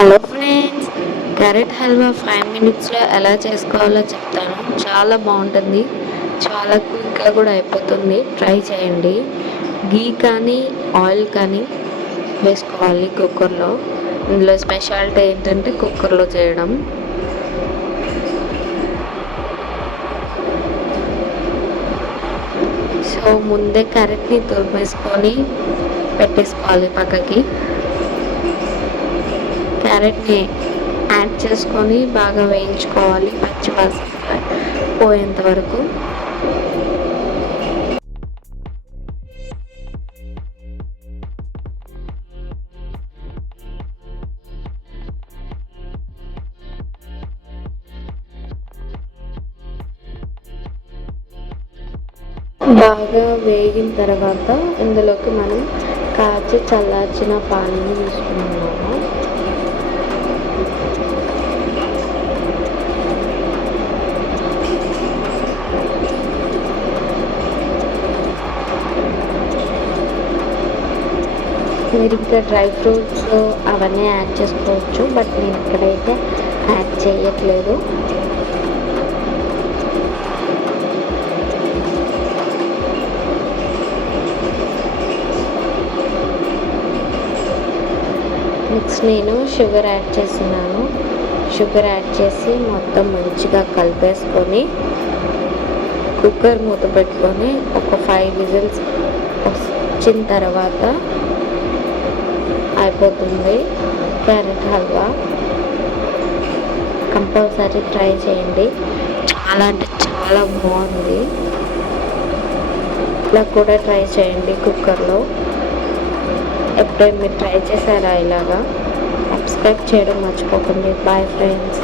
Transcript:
Hello friends, carrot halwa 5 మినిట్స్లో ఎలా చేసుకోవాలో చెప్తాను. చాలా బాగుంటుంది, చాలా క్విక్గా కూడా అయిపోతుంది. ట్రై చేయండి. గీ కానీ ఆయిల్ కానీ వేసుకోవాలి కుక్కర్లో. ఇందులో స్పెషాలిటీ ఏంటంటే కుక్కర్లో చేయడం. సో ముందే క్యారెట్ని తురిమేసుకొని పెట్టేసుకోవాలి పక్కకి. క్యారెట్ని యాడ్ చేసుకొని బాగా వేయించుకోవాలి, పచ్చివాసన పోయేంత వరకు. బాగా వేగిన తర్వాత ఇందులోకి మనం కాచి చల్లార్చిన పాలని తీసుకున్నాము. మీరు ఇంకా డ్రై ఫ్రూట్స్ అవన్నీ యాడ్ చేసుకోవచ్చు, బట్ నేను ఇక్కడైతే యాడ్ చేయట్లేదు. నెక్స్ట్ నేను షుగర్ యాడ్ చేస్తున్నాను. షుగర్ యాడ్ చేసి మొత్తం మంచిగా కలిపేసుకొని కుక్కర్ మూత పెట్టుకొని ఒక 5 విజిల్స్ వచ్చిన తర్వాత అయిపోతుంది క్యారెట్ హల్వా. కంపల్సరీ ట్రై చేయండి, చాలా అంటే చాలా బాగుంది. ఇలా కూడా ట్రై చేయండి కుక్కర్లో. ఎప్పుడైనా మీరు ట్రై చేశారా ఇలాగా? సబ్స్క్రైబ్ చేయడం మర్చిపోకండి. Bye friends.